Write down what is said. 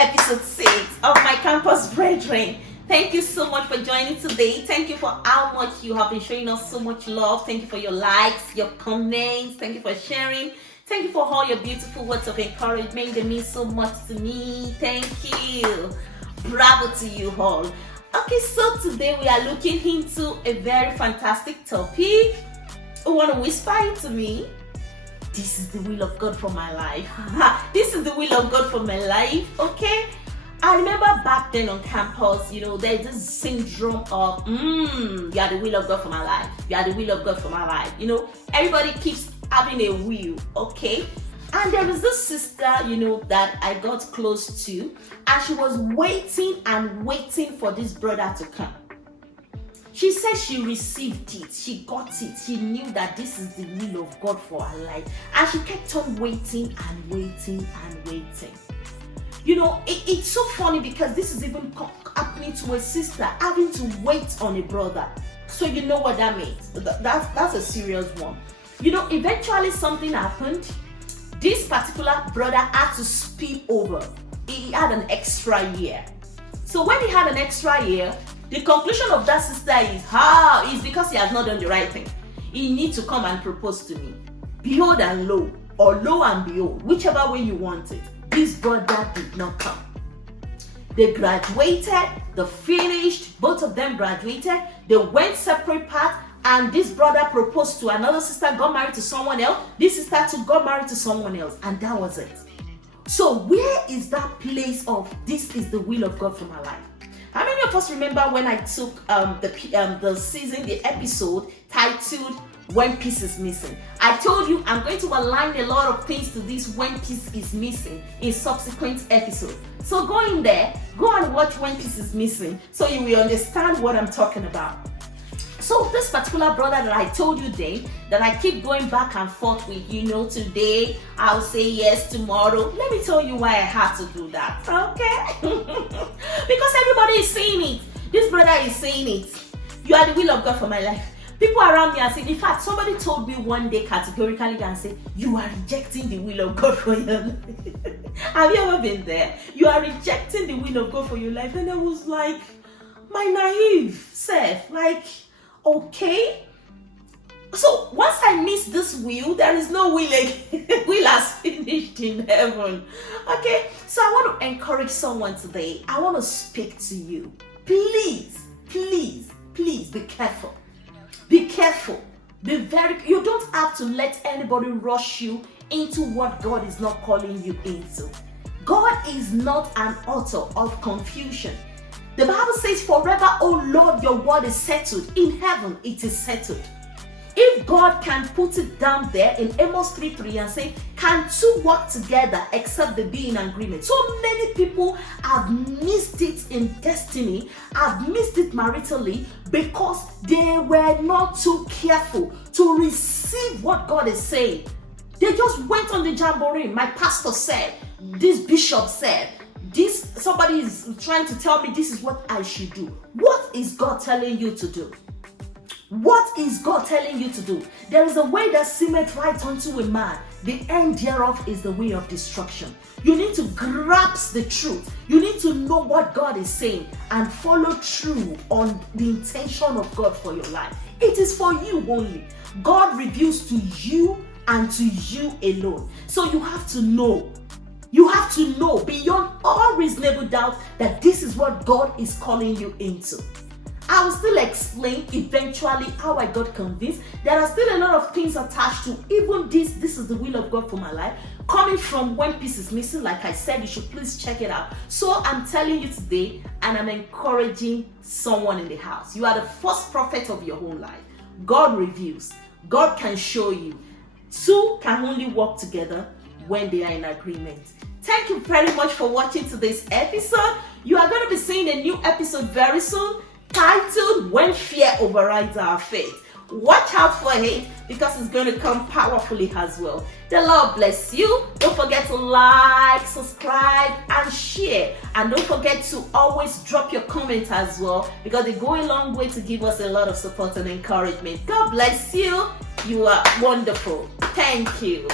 episode 6 of my campus brethren. Thank you so much for joining today. Thank you for how much you have been showing us so much love. Thank you for your likes, your comments. Thank you for sharing. Thank you for all your beautiful words of encouragement. They mean so much to me. Thank you. Bravo to you all. Okay, so today we are looking into a very fantastic topic. You want to whisper it to me? This is the will of God for my life. This is the will of God for my life, okay? I remember back then on campus, there's this syndrome of, you are the will of God for my life. You are the will of God for my life. Everybody keeps having a will, okay? And there was this sister, that I got close to, and she was waiting and waiting for this brother to come. She said she received it, she got it, she knew that this is the will of God for her life. And she kept on waiting and waiting and waiting. It's so funny because this is even happening to a sister, having to wait on a brother. So you know what that means. That's a serious one. Eventually something happened. This particular brother had to spill over. He had an extra year. So when he had an extra year, the conclusion of that sister is, it's because he has not done the right thing. He needs to come and propose to me. Behold and lo, or lo and behold, whichever way you want it. This brother did not come. They graduated, they finished, both of them graduated, they went separate paths, and this brother proposed to another sister, got married to someone else, this sister too got married to someone else, and that was it. So where is that place of this is the will of God for my life? How many of us remember when I took the episode titled When Peace is Missing? I told you I'm going to align a lot of things to this When Peace is Missing in subsequent episodes. So go in there, go and watch When Peace is Missing so you will understand what I'm talking about. So this particular brother that I told you today, that I keep going back and forth with, today I'll say yes, tomorrow. Let me tell you why I had to do that, okay? Because everybody is saying it. This brother is saying it. You are the will of God for my life. People around me are saying, in fact, somebody told me one day categorically and said, you are rejecting the will of God for your life. Have you ever been there? You are rejecting the will of God for your life. And I was like, my naive self, okay. So once I miss this will, there is no will again. Will has finished in heaven. Okay, so I want to encourage someone today. I want to speak to you. Please, please, please be careful. Be careful. You don't have to let anybody rush you into what God is not calling you into. God is not an author of confusion. The Bible says, forever, O Lord, your word is settled. In heaven, it is settled. If God can put it down there in Amos 3:3 and say, can two work together except they be in agreement? So many people have missed it in destiny, have missed it maritally, because they were not too careful to receive what God is saying. They just went on the jamboree. My pastor said, this bishop said, somebody is trying to tell me this is what I should do. What is God telling you to do? What is God telling you to do? There is a way that seemeth right unto a man. The end thereof is the way of destruction. You need to grasp the truth. You need to know what God is saying and follow through on the intention of God for your life. It is for you only. God reveals to you and to you alone. So you have to know. You have to know beyond all reasonable doubt that this is what God is calling you into. I will still explain eventually how I got convinced. There are still a lot of things attached to even this is the will of God for my life, coming from When Peace is Missing. Like I said, you should please check it out. So I'm telling you today, and I'm encouraging someone in the house. You are the first prophet of your own life. God reveals. God can show you. Two can only work together when they are in agreement. Thank you very much for watching today's episode. You are going to be seeing a new episode very soon, titled When Fear Overrides Our Faith. Watch out for it because it's going to come powerfully as well. The Lord bless you. Don't forget to like, subscribe, and share. And don't forget to always drop your comments as well, because they go a long way to give us a lot of support and encouragement. God bless you. You are wonderful. Thank you.